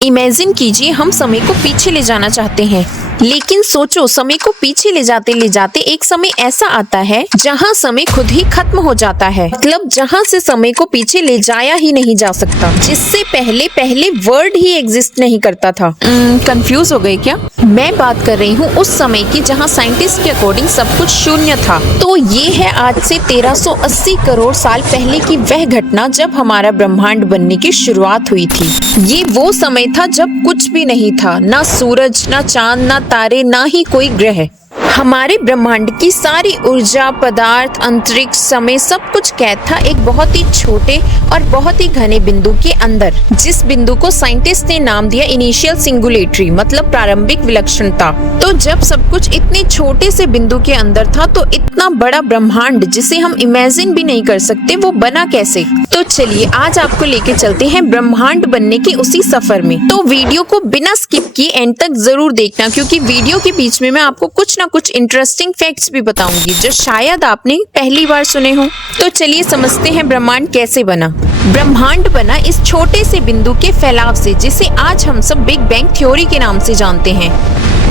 Imagine कीजिए हम समय को पीछे ले जाना चाहते हैं, लेकिन सोचो समय को पीछे ले जाते एक समय ऐसा आता है जहां समय खुद ही खत्म हो जाता है। मतलब जहां से समय को पीछे ले जाया ही नहीं जा सकता, जिससे पहले वर्ड ही एग्जिस्ट नहीं करता था। कंफ्यूज हो गए क्या? मैं बात कर रही हूँ उस समय की जहाँ साइंटिस्ट के अकॉर्डिंग सब कुछ शून्य था। तो ये है आज से 1380 करोड़ साल पहले की वह घटना जब हमारा ब्रह्मांड बनने की शुरुआत हुई थी। ये वो समय था जब कुछ भी नहीं था, ना सूरज, ना चांद, ना तारे, ना ही कोई ग्रह। हमारे ब्रह्मांड की सारी ऊर्जा, पदार्थ, अंतरिक्ष, समय सब कुछ कैद था एक बहुत ही छोटे और बहुत ही घने बिंदु के अंदर, जिस बिंदु को साइंटिस्ट ने नाम दिया इनिशियल सिंगुलेटरी, मतलब प्रारंभिक विलक्षणता। तो जब सब कुछ इतने छोटे से बिंदु के अंदर था, तो इतना बड़ा ब्रह्मांड जिसे हम इमेजिन भी नहीं कर सकते, वो बना कैसे? तो चलिए आज आपको लेके चलते हैं ब्रह्मांड बनने के उसी सफर में। तो वीडियो को बिना स्किप किए एंड तक जरूर देखना, क्योंकि वीडियो के बीच में मैं आपको कुछ ना कुछ इंटरेस्टिंग फैक्ट्स भी बताऊंगी जो शायद आपने पहली बार सुने हो। तो चलिए समझते हैं ब्रह्मांड कैसे बना। ब्रह्मांड बना इस छोटे से बिंदु के फैलाव से, जिसे आज हम सब बिग बैंग थ्योरी के नाम से जानते हैं।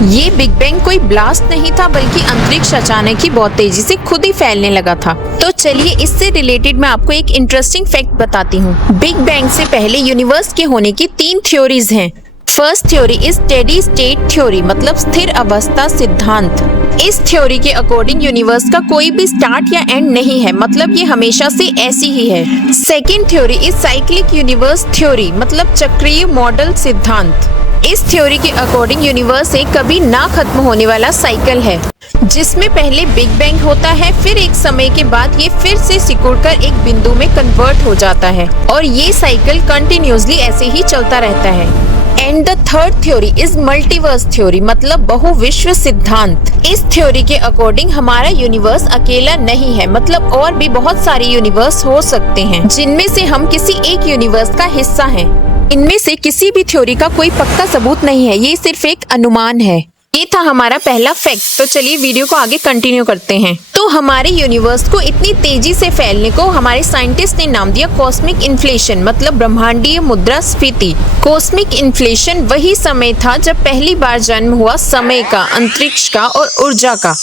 ये बिग बैंग कोई ब्लास्ट नहीं था, बल्कि अंतरिक्ष अचानक ही बहुत तेजी से खुद ही फैलने लगा था। तो चलिए इससे रिलेटेड मैं आपको एक इंटरेस्टिंग फैक्ट बताती हूँ। बिग बैंग से पहले यूनिवर्स के होने की 3 थ्योरीज हैं। First theory is steady state theory, मतलब स्थिर अवस्था सिद्धांत। इस थ्योरी के अकॉर्डिंग यूनिवर्स का कोई भी स्टार्ट या एंड नहीं है, मतलब ये हमेशा से ऐसी ही है। Second theory is cyclic universe theory, मतलब चक्रीय मॉडल सिद्धांत। इस थ्योरी के अकॉर्डिंग यूनिवर्स एक कभी ना खत्म होने वाला साइकिल है, जिसमें पहले बिग बैंग होता है, फिर एक समय के बाद ये फिर से सिकुड़कर एक बिंदु में कन्वर्ट हो जाता है, और ये साइकिल कंटिन्यूसली ऐसे ही चलता रहता है। And the third theory is multiverse theory, मतलब बहुविश्व सिद्धांत। इस थ्योरी के अकॉर्डिंग हमारा यूनिवर्स अकेला नहीं है, मतलब और भी बहुत सारे यूनिवर्स हो सकते हैं, जिनमें से हम किसी एक यूनिवर्स का हिस्सा हैं। इनमें से किसी भी थ्योरी का कोई पक्का सबूत नहीं है, ये सिर्फ एक अनुमान है। ये था हमारा पहला फैक्ट। तो चलिए वीडियो को आगे कंटिन्यू करते हैं। तो हमारे यूनिवर्स को इतनी तेजी से फैलने को हमारे साइंटिस्ट ने नाम दिया कॉस्मिक इन्फ्लेशन, मतलब ब्रह्मांडीय मुद्रास्फीति। कॉस्मिक इन्फ्लेशन वही समय था जब पहली बार जन्म हुआ समय का, अंतरिक्ष का और ऊर्जा का।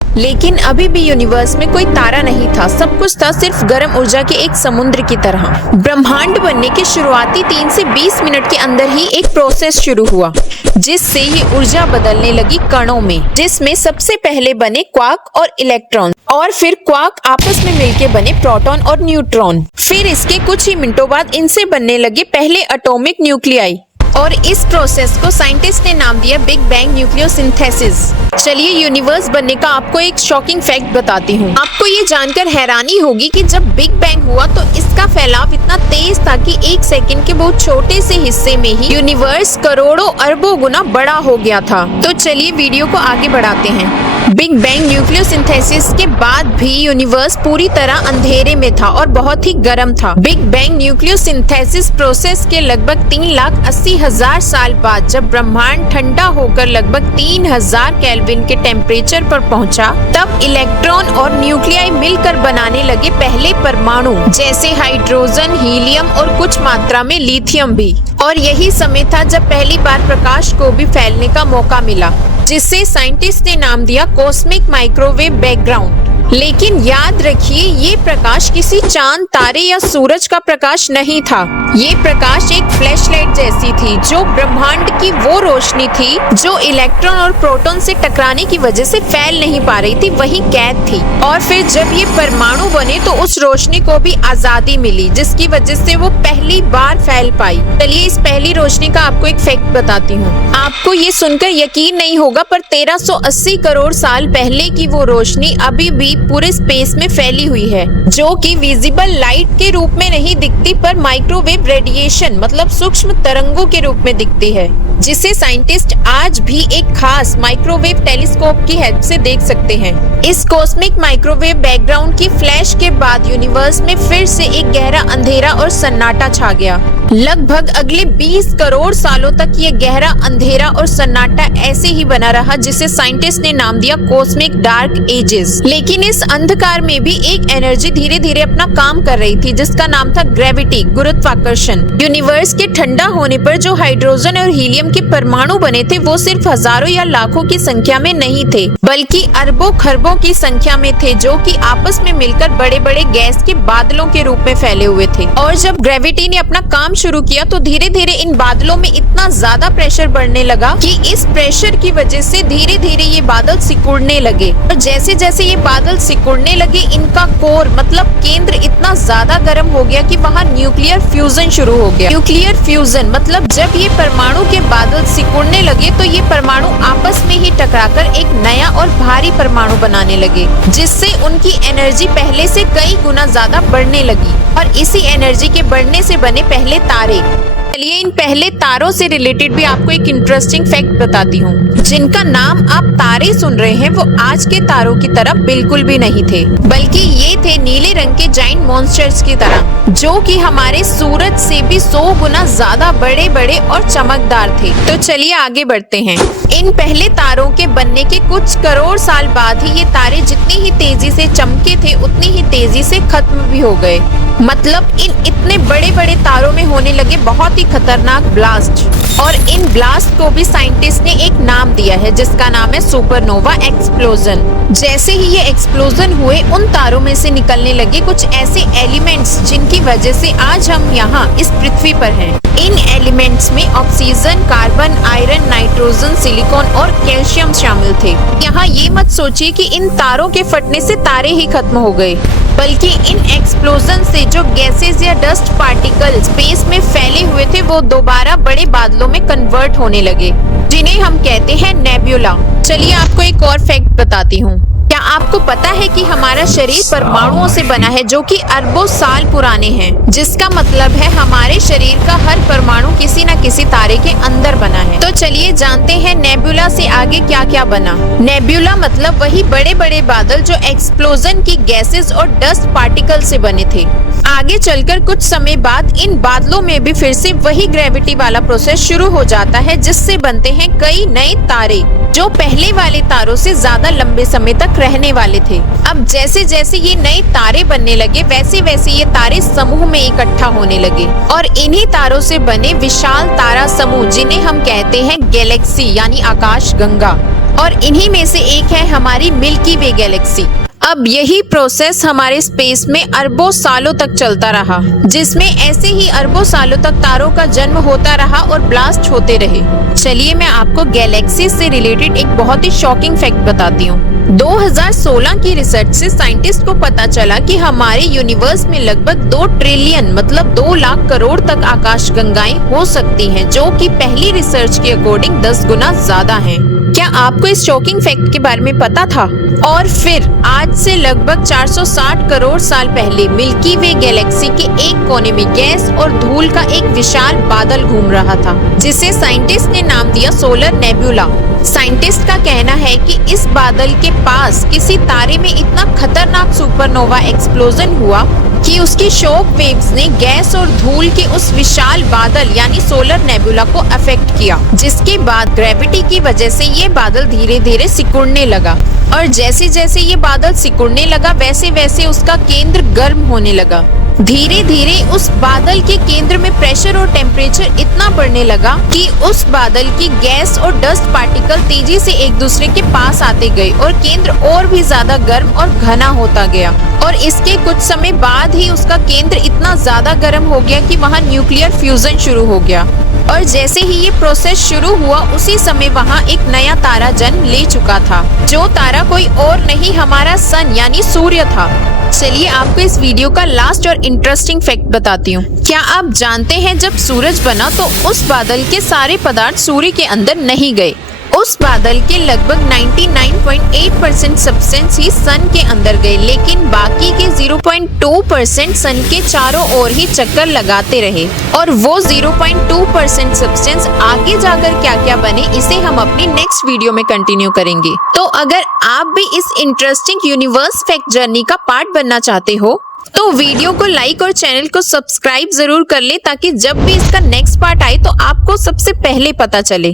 लेकिन अभी भी यूनिवर्स में कोई तारा नहीं था, सब कुछ था सिर्फ गर्म ऊर्जा के एक समुद्र की तरह। ब्रह्मांड बनने के शुरुआती 3 से 20 मिनट के अंदर ही एक प्रोसेस शुरू हुआ, जिससे ये ऊर्जा बदलने लगी कणों में, जिसमें सबसे पहले बने क्वार्क और इलेक्ट्रॉन, और फिर क्वार्क आपस में मिलकर बने प्रोटॉन और न्यूट्रॉन। फिर इसके कुछ ही मिनटों बाद इनसे बनने लगे पहले एटॉमिक न्यूक्लियाई, और इस प्रोसेस को साइंटिस्ट ने नाम दिया बिग बैंग न्यूक्लियोसिंथेसिस। चलिए यूनिवर्स बनने का आपको एक शॉकिंग फैक्ट बताती हूँ। आपको ये जानकर हैरानी होगी कि जब बिग बैंग हुआ तो इसका फैलाव इतना तेज था कि 1 सेकंड के बहुत छोटे से हिस्से में ही यूनिवर्स करोड़ों अरबों गुना बड़ा हो गया था। तो चलिए वीडियो को आगे बढ़ाते हैं। बिग बैंग न्यूक्लियोसिंथेसिस के बाद भी यूनिवर्स पूरी तरह अंधेरे में था और बहुत ही गर्म था। बिग बैंग न्यूक्लियोसिंथेसिस प्रोसेस के लगभग 3,80,000 साल बाद जब ब्रह्मांड ठंडा होकर लगभग 3000 केल्विन के टेम्परेचर पर पहुंचा, तब इलेक्ट्रॉन और न्यूक्लियाई मिलकर बनाने लगे पहले परमाणु, जैसे हाइड्रोजन, हीलियम और कुछ मात्रा में लिथियम भी। और यही समय था जब पहली बार प्रकाश को भी फैलने का मौका मिला, जिसे साइंटिस्ट ने नाम दिया कॉस्मिक माइक्रोवेव बैकग्राउंड। लेकिन याद रखिए, ये प्रकाश किसी चांद, तारे या सूरज का प्रकाश नहीं था। ये प्रकाश एक फ्लैशलाइट जैसी थी, जो ब्रह्मांड की वो रोशनी थी जो इलेक्ट्रॉन और प्रोटॉन से टकराने की वजह से फैल नहीं पा रही थी, वही कैद थी। और फिर जब ये परमाणु बने तो उस रोशनी को भी आजादी मिली, जिसकी वजह से वो पहली बार फैल पाई। चलिए इस पहली रोशनी का आपको एक फैक्ट बताती हूँ। आपको ये सुनकर यकीन नहीं होगा, पर 1380 करोड़ साल पहले की वो रोशनी अभी भी पूरे स्पेस में फैली हुई है, जो कि विजिबल लाइट के रूप में नहीं दिखती, पर माइक्रोवेव रेडिएशन, मतलब सूक्ष्म तरंगों के रूप में दिखती है, जिसे साइंटिस्ट आज भी एक खास माइक्रोवेव टेलीस्कोप की हेल्प से देख सकते हैं। इस कॉस्मिक माइक्रोवेव बैकग्राउंड की फ्लैश के बाद यूनिवर्स में फिर से एक गहरा अंधेरा और सन्नाटा छा गया। लगभग अगले 20 करोड़ सालों तक ये गहरा अंधेरा अंधेरा और सन्नाटा ऐसे ही बना रहा, जिसे साइंटिस्ट ने नाम दिया कॉस्मिक डार्क एजेस। लेकिन इस अंधकार में भी एक एनर्जी धीरे धीरे अपना काम कर रही थी, जिसका नाम था ग्रेविटी, गुरुत्वाकर्षण। यूनिवर्स के ठंडा होने पर जो हाइड्रोजन और हीलियम के परमाणु बने थे, वो सिर्फ हजारों या लाखों की संख्या में नहीं थे, बल्कि अरबों खरबों की संख्या में थे, जो कि आपस में मिलकर बड़े बड़े गैस के बादलों के रूप में फैले हुए थे। और जब ग्रेविटी ने अपना काम शुरू किया तो धीरे धीरे इन बादलों में इतना ज्यादा प्रेशर बढ़ने लगा कि इस प्रेशर की वजह से धीरे धीरे ये बादल सिकुड़ने लगे। और जैसे जैसे ये बादल सिकुड़ने लगे, इनका कोर मतलब केंद्र इतना ज्यादा गर्म हो गया कि वहाँ न्यूक्लियर फ्यूजन शुरू हो गया। न्यूक्लियर फ्यूजन मतलब जब ये परमाणु के बादल सिकुड़ने लगे तो ये परमाणु आपस में ही टकराकर एक नया और भारी परमाणु बनाने लगे, जिससे उनकी एनर्जी पहले से कई गुना ज्यादा बढ़ने लगी। और इसी एनर्जी के बढ़ने से बने पहले तारे। चलिए इन पहले तारों से रिलेटेड भी आपको एक इंटरेस्टिंग फैक्ट बताती हूँ। जिनका नाम आप तारे सुन रहे हैं, वो आज के तारों की तरह बिल्कुल भी नहीं थे, बल्कि ये थे नीले रंग के जाइंट मॉन्स्टर्स की तरह, जो कि हमारे सूरज से भी 100 गुना ज्यादा बड़े बड़े और चमकदार थे। तो चलिए आगे बढ़ते हैं। इन पहले तारों के बनने के कुछ करोड़ साल बाद ही ये तारे जितनी ही तेजी से चमके थे, उतनी ही तेजी से खत्म भी हो गए। मतलब इन इतने बड़े बड़े तारों में होने लगे बहुत ही खतरनाक ब्लास्ट। और इन ब्लास्ट को भी साइंटिस्ट ने एक नाम दिया है, जिसका नाम है सुपरनोवा एक्सप्लोजन। जैसे ही ये एक्सप्लोजन हुए, उन तारों में से निकलने लगे कुछ ऐसे एलिमेंट्स जिनकी वजह से आज हम यहाँ इस पृथ्वी पर हैं। इन एलिमेंट्स में oxygen, carbon, iron, nitrogen, silicon और कैल्शियम शामिल थे। यहाँ ये मत सोचिए कि इन तारों के फटने से तारे ही खत्म हो गए, बल्कि इन एक्सप्लोजन से जो गैसेस या डस्ट पार्टिकल स्पेस में फैले हुए थे, वो दोबारा बड़े बादलों में कन्वर्ट होने लगे, जिन्हें हम कहते हैं नेब्यूला। चलिए आपको एक और फैक्ट बताती हूँ। क्या आपको पता है कि हमारा शरीर परमाणुओं से बना है, जो कि अरबों साल पुराने हैं, जिसका मतलब है हमारे शरीर का हर परमाणु किसी न किसी तारे के अंदर बना है। तो चलिए जानते हैं नेब्यूला से आगे क्या क्या बना। नेब्यूला मतलब वही बड़े बड़े बादल जो एक्सप्लोजन की गैसेस और डस्ट पार्टिकल से बने थे। आगे चलकर कुछ समय बाद इन बादलों में भी फिर से वही ग्रेविटी वाला प्रोसेस शुरू हो जाता है, जिससे बनते हैं कई नए तारे, जो पहले वाले तारों से ज्यादा लंबे समय तक रहने वाले थे। अब जैसे जैसे ये नए तारे बनने लगे, वैसे वैसे ये तारे समूह में इकट्ठा होने लगे, और इन्हीं तारों से बने विशाल तारा समूह, जिन्हें हम कहते हैं गैलेक्सी यानी आकाश गंगा। और इन्हीं में से एक है हमारी मिल्की वे गैलेक्सी। अब यही प्रोसेस हमारे स्पेस में अरबों सालों तक चलता रहा, जिसमें ऐसे ही अरबों सालों तक तारों का जन्म होता रहा और ब्लास्ट होते रहे। चलिए मैं आपको गैलेक्सी से रिलेटेड एक बहुत ही शॉकिंग फैक्ट बताती हूँ। 2016 की रिसर्च से साइंटिस्ट को पता चला कि हमारे यूनिवर्स में लगभग 2 ट्रिलियन मतलब 2 लाख करोड़ तक आकाश गंगाएं हो सकती हैं, जो कि पहली रिसर्च के अकॉर्डिंग 10 गुना ज्यादा हैं। क्या आपको इस शॉकिंग फैक्ट के बारे में पता था? और फिर आज से लगभग 460 करोड़ साल पहले मिल्की वे गैलेक्सी के एक कोने में गैस और धूल का एक विशाल बादल घूम रहा था, जिसे साइंटिस्ट ने नाम दिया सोलर नेब्यूला। साइंटिस्ट का कहना है कि इस बादल के पास किसी तारे में इतना खतरनाक सुपरनोवा एक्सप्लोजन हुआ कि उसकी शॉक वेव्स ने गैस और धूल के उस विशाल बादल यानी सोलर नेब्यूला को अफेक्ट किया, जिसके बाद ग्रेविटी की वजह से ये बादल धीरे धीरे सिकुड़ने लगा। और जैसे जैसे ये बादल सिकुड़ने लगा, वैसे वैसे उसका केंद्र गर्म होने लगा। धीरे धीरे उस बादल के केंद्र में प्रेशर और टेम्परेचर इतना बढ़ने लगा कि उस बादल की गैस और डस्ट पार्टिकल तेजी से एक दूसरे के पास आते गए और केंद्र और भी ज्यादा गर्म और घना होता गया। और इसके कुछ समय बाद ही उसका केंद्र इतना ज्यादा गर्म हो गया कि वहाँ न्यूक्लियर फ्यूजन शुरू हो गया। और जैसे ही ये प्रोसेस शुरू हुआ, उसी समय वहाँ एक नया तारा जन्म ले चुका था, जो तारा कोई और नहीं हमारा सन यानी सूर्य था। चलिए आपको इस वीडियो का लास्ट और इंटरेस्टिंग फैक्ट बताती हूँ। क्या आप जानते हैं जब सूरज बना तो उस बादल के सारे पदार्थ सूर्य के अंदर नहीं गए। उस बादल के लगभग 99.8% सब्सटेंस ही सन के अंदर गए, लेकिन बाकी के 0.2% सन के चारों ओर ही चक्कर लगाते रहे। और वो 0.2% सब्सटेंस आगे जाकर क्या क्या बने, इसे हम अपनी नेक्स्ट वीडियो में कंटिन्यू करेंगे। तो अगर आप भी इस इंटरेस्टिंग यूनिवर्स फैक्ट जर्नी का पार्ट बनना चाहते हो, तो वीडियो को लाइक और चैनल को सब्सक्राइब जरूर कर ले, ताकि जब भी इसका नेक्स्ट पार्ट आए तो आपको सबसे पहले पता चले।